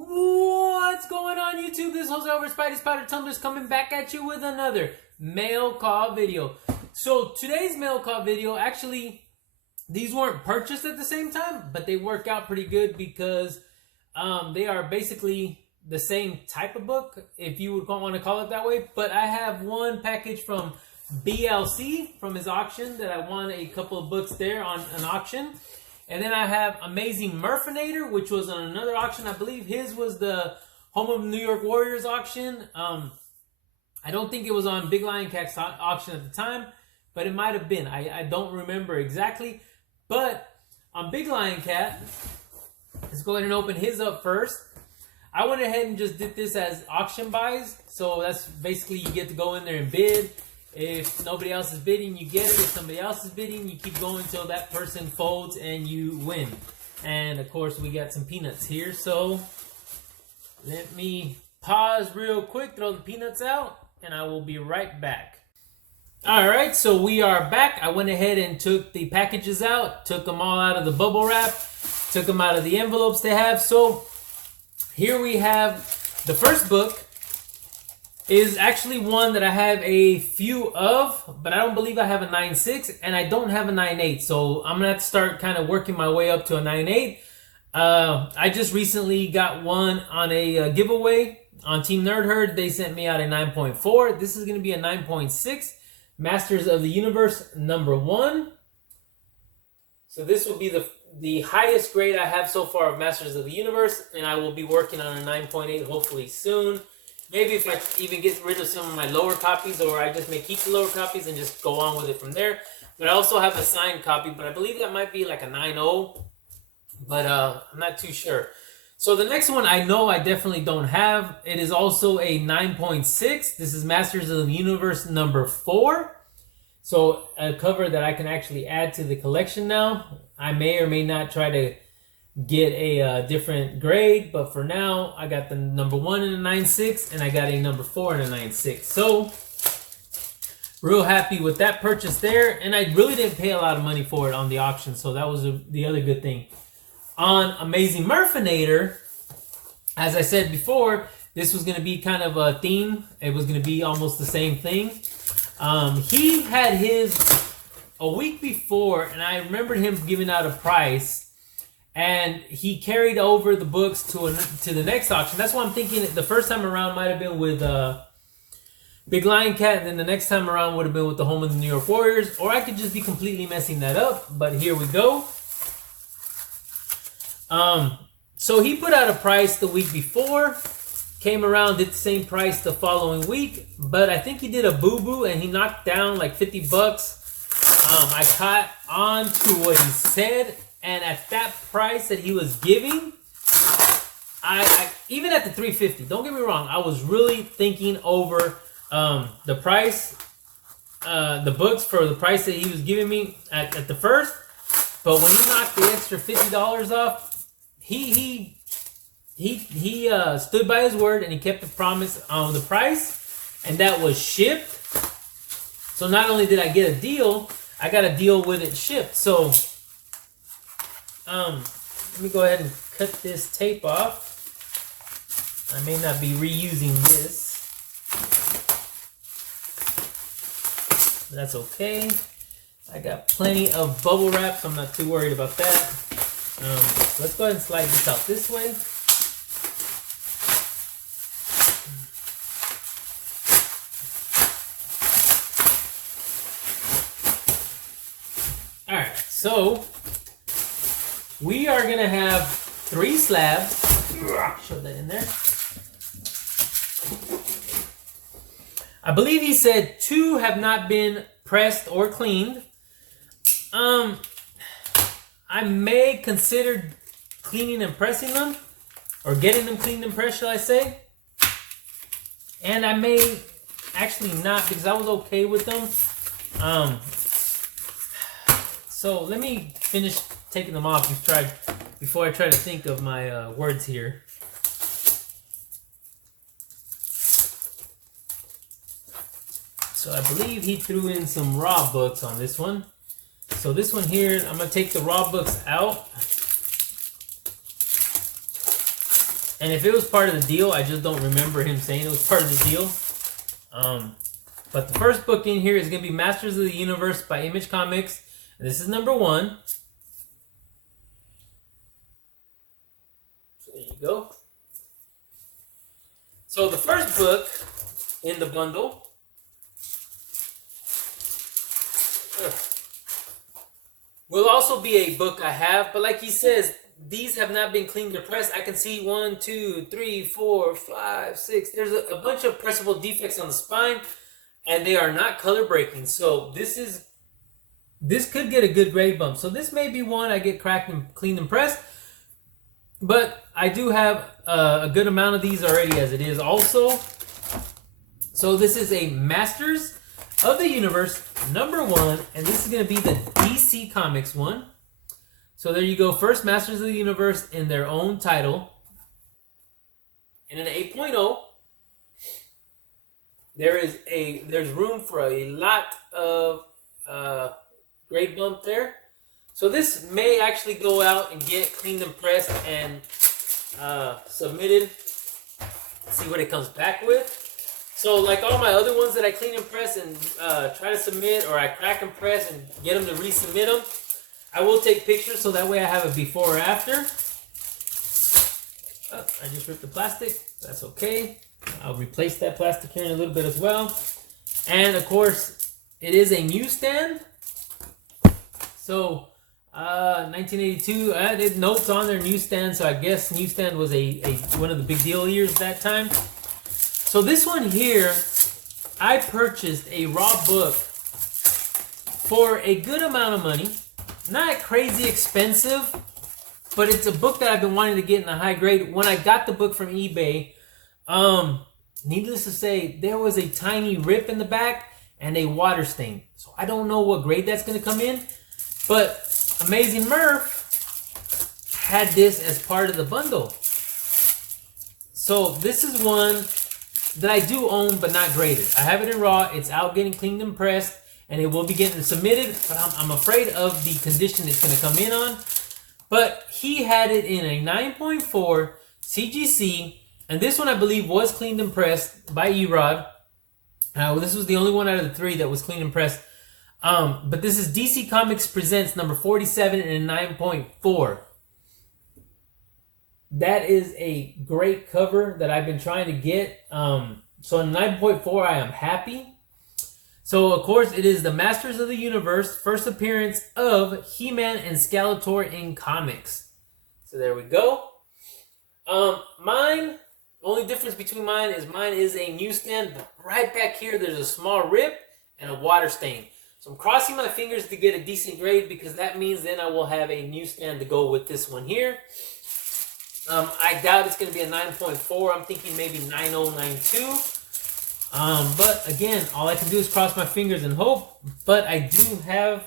What's going on YouTube? This is Jose over Spidey Spider Tumblers coming back at you with another mail call video. So today's mail call video, actually, these weren't purchased at the same time, but they work out pretty good because they are basically the same type of book, if you would want to call it that way. But I have one package from BLC from his auction that I won a couple of books there on an auction. And then I have Amazing Murfinator, which was on another auction. I believe his was the Home of New York Warriors auction. I don't think it was on Big Lion Cat's auction at the time, but it might have been. I don't remember exactly. But on Big Lion Cat, let's go ahead and open his up first. I went ahead and just did this as auction buys. So that's basically you get to go in there and bid. If nobody else is bidding, you get it. If somebody else is bidding, you keep going until that person folds and you win. And of course, we got some peanuts here. So let me pause real quick, throw the peanuts out, and I will be right back. All right, so we are back. I went ahead and took the packages out, took them all out of the bubble wrap, took them out of the envelopes they have. So here we have the first book. Is actually one that I have a few of, but I don't believe I have a 9.6 and I don't have a 9.8. So I'm gonna have to start kind of working my way up to a 9.8. I just recently got one on a giveaway on Team Nerd Herd. They sent me out a 9.4. This is gonna be a 9.6, Masters of the Universe #1. So this will be the highest grade I have so far of Masters of the Universe, and I will be working on a 9.8 hopefully soon. Maybe if I even get rid of some of my lower copies, or I just may keep the lower copies and just go on with it from there. But I also have a signed copy, but I believe that might be like a 9.0. But I'm not too sure. So the next one I know I definitely don't have. It is also a 9.6. This is Masters of the Universe #4. So a cover that I can actually add to the collection now. I may or may not try to get a different grade, but for now I got the #1 in a 9.6 and I got a #4 in a 9.6. So real happy with that purchase there, and I really didn't pay a lot of money for it on the auction, so that was the other good thing. On Amazing Murfinator, as I said before, this was going to be kind of a theme. It was going to be almost the same thing. He had his a week before, and I remembered him giving out a price. And he carried over the books to the next auction. That's why I'm thinking the first time around might have been with Big Lion Cat, and then the next time around would have been with the Home of the New York Warriors. Or I could just be completely messing that up. But here we go. So he put out a price the week before. Came around, did the same price the following week. But I think he did a boo-boo, and he knocked down like 50 bucks. I caught on to what he said. And at that price that he was giving, I even at the 350, don't get me wrong, I was really thinking over the price, the books for the price that he was giving me at the first. But when he knocked the extra $50 off, he stood by his word and he kept the promise on the price, and that was shipped. So not only did I get a deal, I got a deal with it shipped. So let me go ahead and cut this tape off. I may not be reusing this. That's okay. I got plenty of bubble wrap, so I'm not too worried about that. Let's go ahead and slide this out this way. Alright, so we are going to have 3 slabs. Shove that in there. I believe he said 2 have not been pressed or cleaned. I may consider cleaning and pressing them, or getting them cleaned and pressed, shall I say. And I may actually not, because I was okay with them. So let me finish taking them off before I try to think of my words here. So I believe he threw in some raw books on this one. So this one here, I'm going to take the raw books out. And if it was part of the deal, I just don't remember him saying it was part of the deal. But the first book in here is going to be Masters of the Universe by Image Comics. And this is number 1. So there you go. So the first book in the bundle will also be a book I have, but like he says, these have not been cleaned or pressed. I can see 1, 2, 3, 4, 5, 6. There's a bunch of pressable defects on the spine, and they are not color breaking. So this could get a good grade bump. So this may be one I get cracked and cleaned and pressed, but I do have a good amount of these already as it is also. So this is a Masters of the Universe number 1, and this is going to be the DC Comics one. So there you go, first Masters of the Universe in their own title. In an 8.0, there's room for a lot of grade bump there. So this may actually go out and get cleaned and pressed and submitted. See what it comes back with. So like all my other ones that I clean and press and try to submit, or I crack and press and get them to resubmit them, I will take pictures so that way I have a before or after. Oh, I just ripped the plastic. That's okay. I'll replace that plastic here in a little bit as well. And of course, it is a newsstand. So 1982, I did notes on their newsstand, so I guess newsstand was a one of the big deal years that time. So this one here, I purchased a raw book for a good amount of money. Not crazy expensive, but it's a book that I've been wanting to get in a high grade. When I got the book from eBay, needless to say, there was a tiny rip in the back and a water stain. So I don't know what grade that's going to come in, but Amazing Murph had this as part of the bundle. So this is one that I do own but not graded. I have it in raw. It's out getting cleaned and pressed, and it will be getting submitted, but I'm afraid of the condition it's going to come in on. But he had it in a 9.4 CGC, and this one I believe was cleaned and pressed by Erod. This was the only one out of the 3 that was cleaned and pressed. But this is DC Comics Presents number 47 in a 9.4. That is a great cover that I've been trying to get. So in 9.4, I am happy. So, of course, it is the Masters of the Universe, first appearance of He-Man and Skeletor in comics. So there we go. Mine, only difference between mine is a newsstand, but right back here there's a small rip and a water stain. So I'm crossing my fingers to get a decent grade, because that means then I will have a newsstand to go with this one here. I doubt it's going to be a 9.4. I'm thinking maybe 9.0, 9.2. But again, all I can do is cross my fingers and hope. But I do have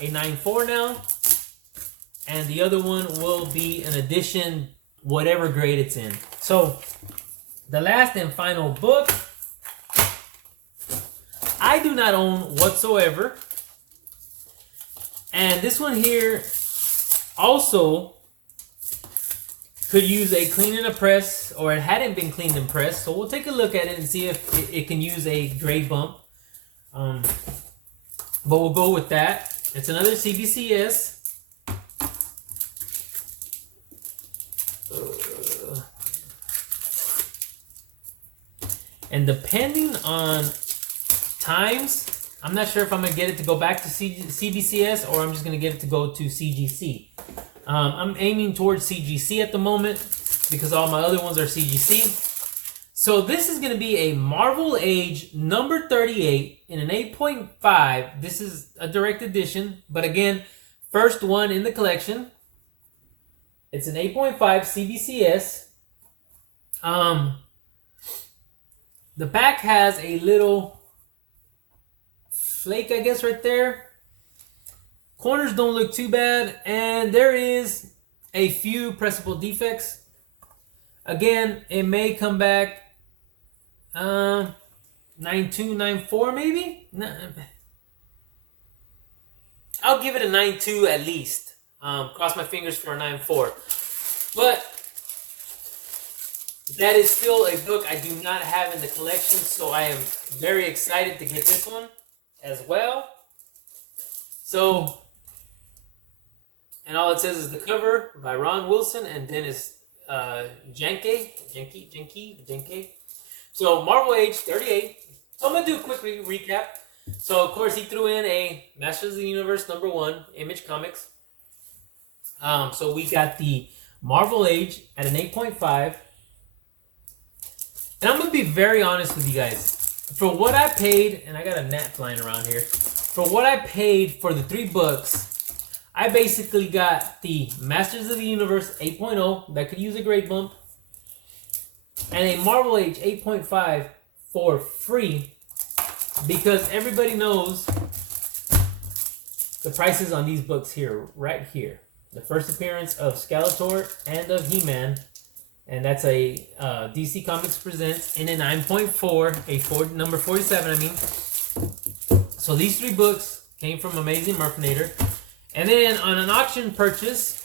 a 9.4 now, and the other one will be an addition, whatever grade it's in. So the last and final book I do not own whatsoever, and this one here also could use a clean and a press, or it hadn't been cleaned and pressed. So we'll take a look at it and see if it can use a grade bump. But we'll go with that. It's another CBCS. And depending on times, I'm not sure if I'm going to get it to go back to CBCS, or I'm just going to get it to go to CGC. I'm aiming towards CGC at the moment, because all my other ones are CGC. So this is going to be a Marvel Age number 38 in an 8.5. This is a direct edition, but again, first one in the collection. It's an 8.5 CBCS. The back has a little flake, I guess, right there. Corners don't look too bad, and there is a few pressable defects. Again, it may come back 9.2, 9.4 maybe? I'll give it a 9.2 at least. Cross my fingers for a 9.4. But that is still a book I do not have in the collection, so I am very excited to get this one as well. So, and all it says is the cover by Ron Wilson and Dennis Janke. So, Marvel Age 38. So, I'm going to do a quick recap. So, of course, he threw in a Masters of the Universe #1, Image Comics. So, we got the Marvel Age at an 8.5. And I'm going to be very honest with you guys. For what I paid, and I got a gnat flying around here. For what I paid for the 3 books, I basically got the Masters of the Universe 8.0 that could use a grade bump, and a Marvel Age 8.5 for free, because everybody knows the prices on these books here, right here. The first appearance of Skeletor and of He-Man, and that's a DC Comics Presents in a 9.4, number 47, I mean. So these 3 books came from Amazing Murfinator. And then on an auction purchase,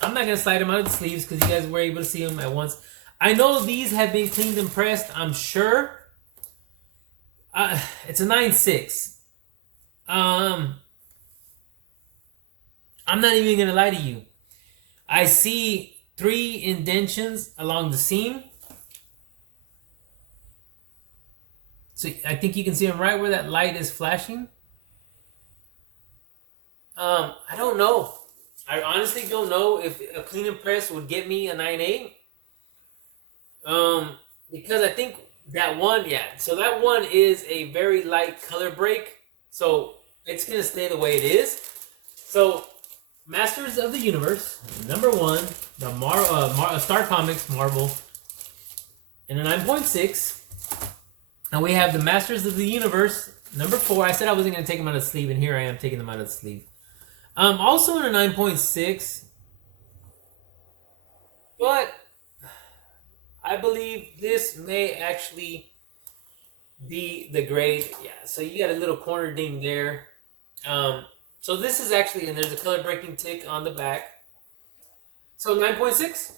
I'm not going to slide them out of the sleeves because you guys were able to see them at once. I know these have been cleaned and pressed, I'm sure. It's a 9.6. I'm not even going to lie to you. I see 3 indentions along the seam. So I think you can see them right where that light is flashing. I don't know. I honestly don't know if a clean and press would get me a 9.8. Because I think that one, so that one is a very light color break. So it's going to stay the way it is. So Masters of the Universe, #1, the Star Comics Marvel, in a 9.6. And we have the Masters of the Universe, #4. I said I wasn't going to take them out of the sleeve, and here I am taking them out of the sleeve. Also in a 9.6. But I believe this may actually be the grade. Yeah, so you got a little corner ding there. So this is actually, and there's a color breaking tick on the back. So 9.6.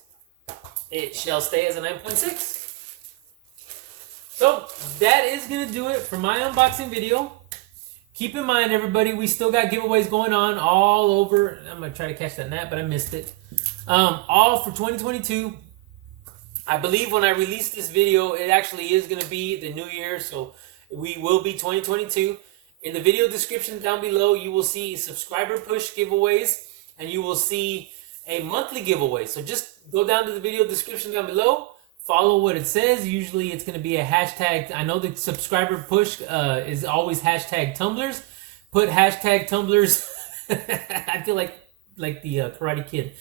It shall stay as a 9.6. So that is going to do it for my unboxing video. Keep in mind, everybody, we still got giveaways going on all over. I'm going to try to catch that gnat, but I missed it. All for 2022. I believe when I release this video, it actually is going to be the new year. So we will be 2022. In the video description down below, you will see subscriber push giveaways. And you will see a monthly giveaway. So just go down to the video description down below. Follow what it says. Usually it's going to be a hashtag. I know the subscriber push is always hashtag Tumblers. Put hashtag Tumblers. I feel like the Karate Kid.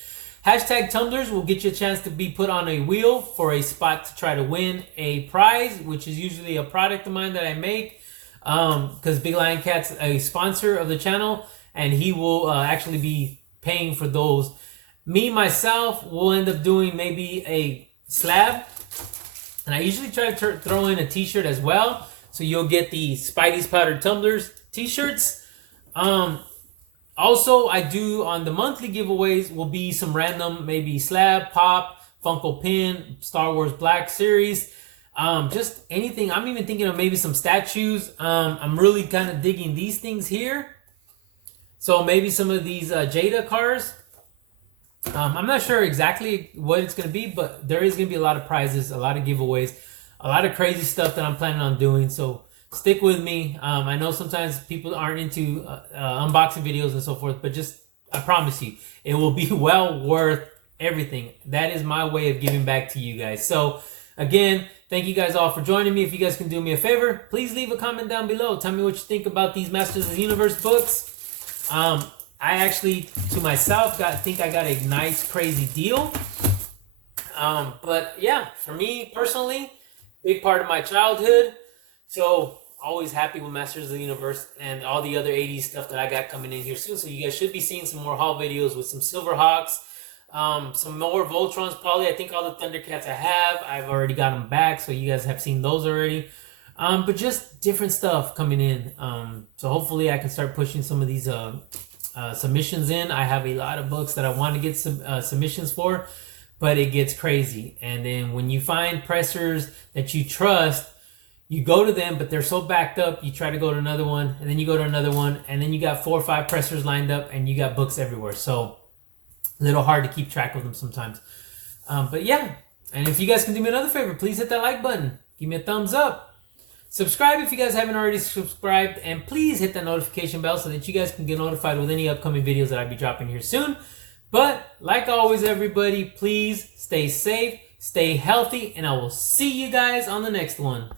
Hashtag Tumblers will get you a chance to be put on a wheel for a spot to try to win a prize, which is usually a product of mine that I make. Because Big Lion Cat's a sponsor of the channel, and he will actually be paying for those. Me, myself, will end up doing maybe a slab. And I usually try to throw in a t-shirt as well. So you'll get the Spidey's Powdered Tumblers t-shirts. Also, I do on the monthly giveaways will be some random, maybe slab, pop, Funko pin, Star Wars Black series. Just anything. I'm even thinking of maybe some statues. I'm really kind of digging these things here. So maybe some of these Jada cars. I'm not sure exactly what it's going to be, but there is going to be a lot of prizes, a lot of giveaways, a lot of crazy stuff that I'm planning on doing. So stick with me. I know sometimes people aren't into unboxing videos and so forth, but just, I promise you, it will be well worth everything. That is my way of giving back to you guys. So again, thank you guys all for joining me. If you guys can do me a favor, please leave a comment down below. Tell me what you think about these Masters of the Universe books. I actually, to myself, think I got a nice, crazy deal. But yeah, for me personally, big part of my childhood. So always happy with Masters of the Universe and all the other 80s stuff that I got coming in here soon. So you guys should be seeing some more haul videos with some Silverhawks, some more Voltrons probably. I think all the Thundercats I have, I've already got them back. So you guys have seen those already. But just different stuff coming in. So hopefully I can start pushing some of these submissions in. I have a lot of books that I want to get some submissions for. but it gets crazy. And then when you find pressers that you trust, you go to them, but they're so backed up, you try to go to another one, and then you go to another one, and then you got 4 or 5 pressers lined up, and you got books everywhere. So a little hard to keep track of them sometimes. But yeah, and if you guys can do me another favor, please hit that like button. Give me a thumbs up. Subscribe if you guys haven't already subscribed, and please hit that notification bell so that you guys can get notified with any upcoming videos that I'll be dropping here soon. But like always, everybody, please stay safe, stay healthy, and I will see you guys on the next one.